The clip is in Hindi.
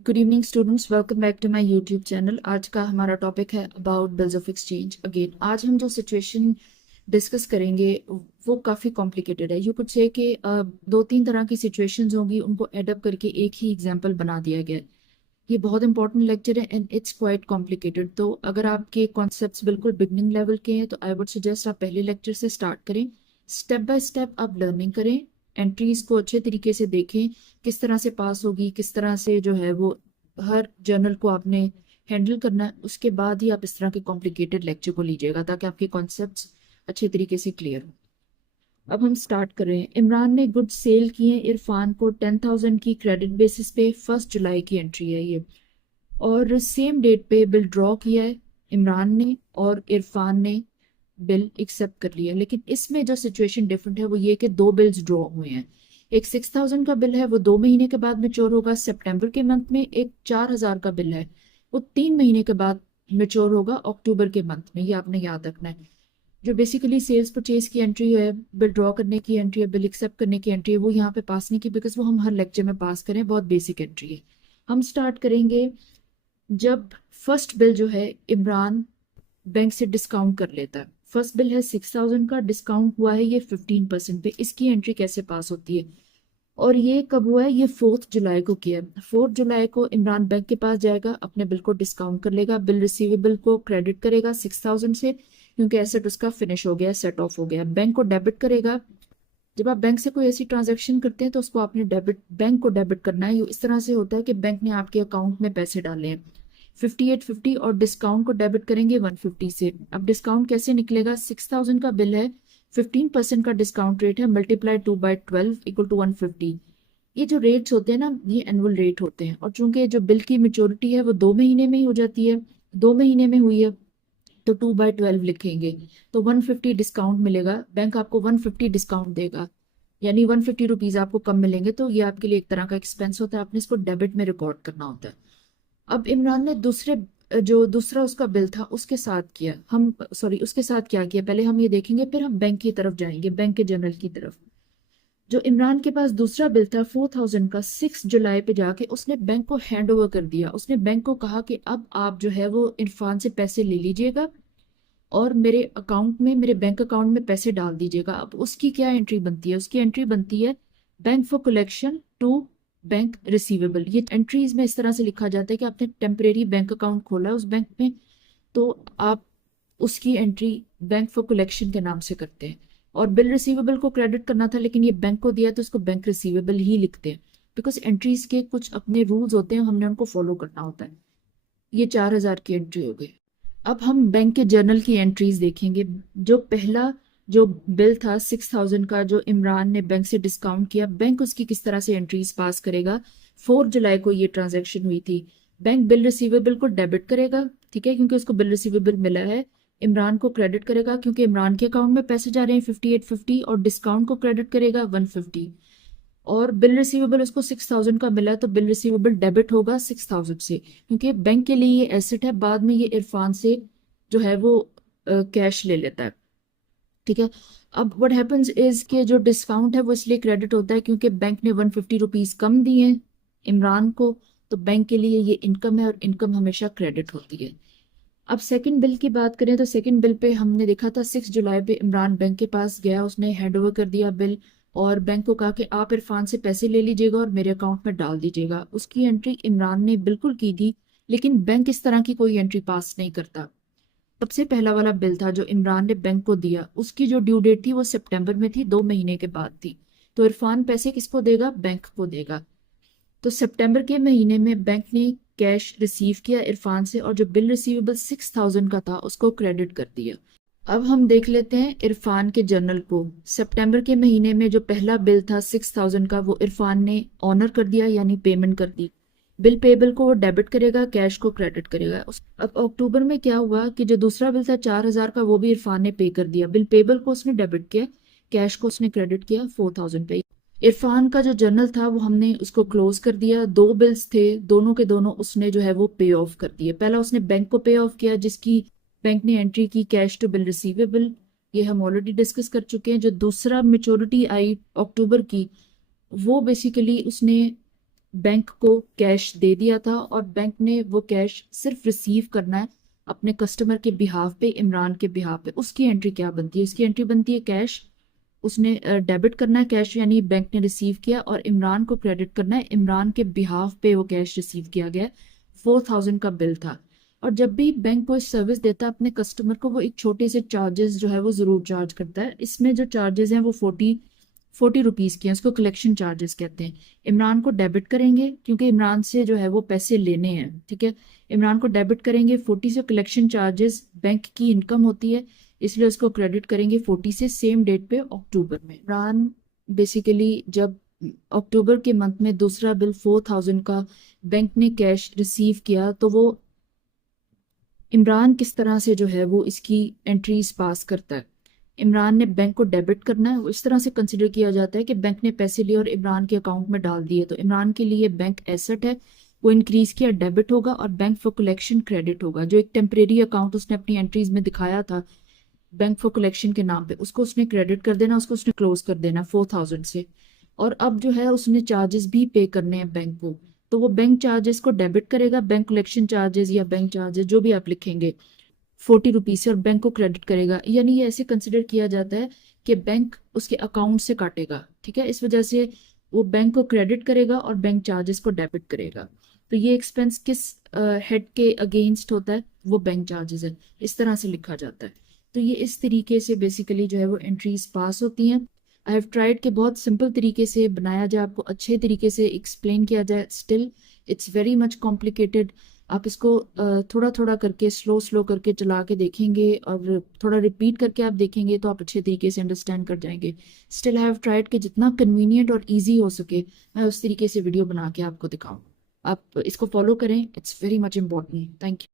Good evening students, welcome back to my YouTube channel. आज का हमारा टॉपिक है about bills of exchange. Again आज हम जो सिचुएशन डिस्कस करेंगे वो काफ़ी कॉम्प्लिकेटेड है। यू कुड से कि दो तीन तरह की सिचुएशंस होंगी, उनको एडअप करके एक ही एग्जांपल बना दिया गया है। ये बहुत इंपॉर्टेंट लेक्चर है एंड इट्स क्वाइट कॉम्प्लिकेटेड। तो अगर आपके कॉन्सेप्ट्स बिल्कुल बिगनिंग लेवल के हैं तो आई वुड सजेस्ट आप पहले लेक्चर से स्टार्ट करें। स्टेप बाय स्टेप आप लर्निंग करें, एंट्रीज को अच्छे तरीके से देखें, किस तरह से पास होगी, किस तरह से जो है वो हर जर्नल को आपने हैंडल करना है। उसके बाद ही आप इस तरह के कॉम्प्लिकेटेड लेक्चर को लीजिएगा ताकि आपके कॉन्सेप्ट्स अच्छे तरीके से क्लियर हो। अब हम स्टार्ट कर रहे हैं। इमरान ने गुड्स सेल किए इरफान को 10,000 की क्रेडिट बेसिस पे। 1 जुलाई की एंट्री है ये, और सेम डेट पे बिल ड्रॉ किया है इमरान ने और इरफान ने बिल एक्सेप्ट कर लिया। लेकिन इसमें जो सिचुएशन डिफरेंट है वो ये कि दो बिल्स ड्रॉ हुए हैं। एक 6,000 का बिल है, वो 2 महीने के बाद मेच्योर होगा सितंबर के मंथ में। एक 4,000 का बिल है, वो 3 महीने के बाद मेच्योर होगा अक्टूबर के मंथ में। ये आपने याद रखना है। जो बेसिकली सेल्स परचेज की एंट्री है, बिल ड्रॉ करने की एंट्री है, बिल एक्सेप्ट करने की एंट्री है, वो यहाँ पे पास नहीं की बिकॉज वो हम हर लेक्चर में पास करें, बहुत बेसिक एंट्री है। हम स्टार्ट करेंगे जब फर्स्ट बिल जो है इमरान बैंक से डिस्काउंट कर लेता है। फर्स्ट बिल है 6,000 का, डिस्काउंट हुआ है ये 15% पे। इसकी एंट्री कैसे पास होती है और ये कब हुआ है? ये 4 जुलाई को किया है। 4 जुलाई को इमरान बैंक के पास जाएगा, अपने बिल को डिस्काउंट कर लेगा, बिल रिसीवेबल को क्रेडिट करेगा 6,000 से, क्योंकि एसेट उसका फिनिश हो गया, सेट ऑफ हो गया। बैंक को डेबिट करेगा। जब आप बैंक से कोई ऐसी ट्रांजेक्शन करते हैं तो उसको आपने डेबिट, बैंक को डेबिट करना है। ये इस तरह से होता है कि बैंक ने आपके अकाउंट में पैसे डाले हैं 5850 और डिस्काउंट को डेबिट करेंगे 150 से। अब डिस्काउंट कैसे निकलेगा? 6,000 का बिल है, 15% का डिस्काउंट रेट है, मल्टीप्लाई 2/12 इक्वल टू 150। ये जो रेट्स होते हैं ना, ये एनुअल रेट होते हैं। और चूंकि जो बिल की मेच्योरिटी है वो 2 महीने में ही हो जाती है, 2 महीने में हुई है, तो 2/12 लिखेंगे तो 150 डिस्काउंट मिलेगा। बैंक आपको 150 डिस्काउंट देगा, यानी 150 रुपीज आपको कम मिलेंगे। तो ये आपके लिए एक तरह का एक्सपेंस होता है, आपने इसको डेबिट में रिकॉर्ड करना होता है। अब इमरान ने जो दूसरा उसका बिल था उसके साथ किया, हम सॉरी उसके साथ क्या किया पहले हम ये देखेंगे, फिर हम बैंक की तरफ जाएंगे, बैंक के जर्नल की तरफ। जो इमरान के पास दूसरा बिल था 4,000 का, 6 जुलाई पे जाके उसने बैंक को हैंड ओवर कर दिया। उसने बैंक को कहा कि अब आप जो है वो इरफान से पैसे ले लीजिएगा और मेरे अकाउंट में, मेरे बैंक अकाउंट में पैसे डाल दीजिएगा। अब उसकी क्या एंट्री बनती है? उसकी एंट्री बनती है bank for collection to bank receivable. ये एंट्रीज में इस तरह से लिखा जाता है कि आपने टेम्परेरी बैंक अकाउंट खोला है उस बैंक में, तो आप उसकी एंट्री बैंक फॉर कलेक्शन के नाम से करते हैं। और बिल रिसीवेबल को क्रेडिट करना था लेकिन ये बैंक को दिया तो उसको बैंक रिसीवेबल ही लिखते हैं, बिकॉज एंट्रीज के कुछ अपने रूल्स होते हैं, हमने उनको फॉलो करना होता है। ये 4,000 की एंट्री हो गई। अब हम बैंक के जर्नल की एंट्रीज देखेंगे। जो पहला जो बिल था 6,000 का, जो इमरान ने बैंक से डिस्काउंट किया, बैंक उसकी किस तरह से एंट्रीज पास करेगा? 4 जुलाई को ये ट्रांजैक्शन हुई थी। बैंक बिल रिसीवेबल को डेबिट करेगा, ठीक है, क्योंकि उसको बिल रिसीवेबल मिला है। इमरान को क्रेडिट करेगा क्योंकि इमरान के अकाउंट में पैसे जा रहे हैं 5850, और डिस्काउंट को क्रेडिट करेगा 150। और बिल रिसीवेबल उसको 6,000 का मिला है तो बिल रिसीवेबल डेबिट होगा 6,000 से, क्योंकि बैंक के लिए ये एसेट है। बाद में ये इरफान से जो है वो कैश ले लेता है, ठीक है। अब व्हाट हैपेंस इज के जो डिस्काउंट है वो इसलिए क्रेडिट होता है क्योंकि बैंक ने 150 रुपीज कम दिए हैं इमरान को, तो बैंक के लिए ये इनकम है और इनकम हमेशा क्रेडिट होती है। अब सेकंड बिल की बात करें तो सेकंड बिल पे हमने देखा था 6 जुलाई पे इमरान बैंक के पास गया, उसने हैंड ओवर कर दिया बिल और बैंक को कहा कि आप इरफान से पैसे ले लीजिएगा और मेरे अकाउंट में डाल दीजिएगा। उसकी एंट्री इमरान ने बिल्कुल की थी, लेकिन बैंक इस तरह की कोई एंट्री पास नहीं करता। सबसे पहला वाला बिल था जो इमरान ने बैंक को दिया, उसकी जो ड्यू डेट थी वो सितंबर में थी, 2 महीने के बाद थी। तो इरफान पैसे किसको देगा? बैंक को देगा। तो सितंबर के महीने में बैंक ने कैश रिसीव किया इरफान से और जो बिल रिसीवेबल 6,000 का था उसको क्रेडिट कर दिया। अब हम देख लेते हैं इरफान के जर्नल को। सितंबर के महीने में जो पहला बिल था 6,000 का, वो इरफान ने ऑनर कर दिया, यानी पेमेंट कर दी। बिल पेबल को वो डेबिट करेगा, कैश को क्रेडिट करेगा। अब अक्टूबर में क्या हुआ कि जो दूसरा बिल था 4,000 का, वो भी इरफान ने पे कर दिया। बिल पेबल को उसने डेबिट किया, कैश को उसने क्रेडिट किया 4,000 पे। इरफान का जो जर्नल था वो हमने उसको क्लोज कर दिया। दो बिल्स थे, दोनों के दोनों उसने जो है वो पे ऑफ कर दिए। पहला उसने बैंक को पे ऑफ किया जिसकी बैंक ने एंट्री की कैश टू बिल रिसीवेबल, ये हम ऑलरेडी डिस्कस कर चुके हैं। जो दूसरा मेच्योरिटी आई अक्टूबर की, वो बेसिकली उसने बैंक को कैश दे दिया था और बैंक ने वो कैश सिर्फ रिसीव करना है अपने कस्टमर के बिहाफ पे, इमरान के बिहाफ पे। उसकी एंट्री क्या बनती है? उसकी एंट्री बनती है कैश, उसने डेबिट करना है कैश, यानी बैंक ने रिसीव किया, और इमरान को क्रेडिट करना है, इमरान के बिहाफ पे वो कैश रिसीव किया गया। 4000 का बिल था। और जब भी बैंक कोई सर्विस देता है अपने कस्टमर को, वो एक छोटे से चार्जेस जो है वो ज़रूर चार्ज करता है। इसमें जो चार्जेस हैं वो 40 रुपीज़ की हैं, उसको कलेक्शन चार्जेस कहते हैं। इमरान को डेबिट करेंगे क्योंकि इमरान से जो है वो पैसे लेने हैं, ठीक है। इमरान को डेबिट करेंगे 40 से, कलेक्शन चार्जेस बैंक की इनकम होती है, इसलिए उसको क्रेडिट करेंगे 40 से, सेम डेट पे अक्टूबर में। इमरान बेसिकली जब अक्टूबर के मंथ में दूसरा बिल 4000 का बैंक ने कैश रिसीव किया, तो वो इमरान किस तरह से जो है वो इसकी एंट्रीज पास करता है। इमरान ने बैंक को डेबिट करना है, वो इस तरह से कंसिडर किया जाता है कि बैंक ने पैसे लिए और इमरान के अकाउंट में डाल दिए, तो इमरान के लिए बैंक एसेट है, वो इंक्रीज किया, डेबिट होगा, और बैंक फॉर कलेक्शन क्रेडिट होगा। जो एक टेम्परेरी अकाउंट उसने अपनी एंट्रीज में दिखाया था बैंक फॉर कलेक्शन के नाम पे, उसको उसने क्रेडिट कर देना, उसको उसने क्लोज कर देना 4000 से। और अब जो है उसने चार्जेस भी पे करने हैं बैंक को, तो वो बैंक चार्जेस को डेबिट करेगा, बैंक कलेक्शन चार्जेस या बैंक चार्जेस जो भी आप लिखेंगे 40 रुपीज से, और बैंक को क्रेडिट करेगा। यानी ये ऐसे कंसिडर किया जाता है कि बैंक उसके अकाउंट से काटेगा, ठीक है। इस वजह से वो बैंक को क्रेडिट करेगा और बैंक चार्जेस को डेबिट करेगा। तो ये एक्सपेंस किस हेड के अगेंस्ट होता है? वो बैंक चार्जेस है, इस तरह से लिखा जाता है। तो ये इस तरीके से बेसिकली जो है वो एंट्रीज पास होती हैं। आई हैव ट्राइड कि बहुत सिंपल तरीके से बनाया जाए, आपको अच्छे तरीके से एक्सप्लेन किया जाए, still it's very much complicated. आप इसको थोड़ा थोड़ा करके, स्लो स्लो करके चला के देखेंगे और थोड़ा रिपीट करके आप देखेंगे तो आप अच्छे तरीके से अंडरस्टैंड कर जाएंगे। स्टिल आई हैव ट्राइड कि जितना कन्वीनियंट और इजी हो सके मैं उस तरीके से वीडियो बना के आपको दिखाऊं। आप इसको फॉलो करें, it's very much important. Thank you.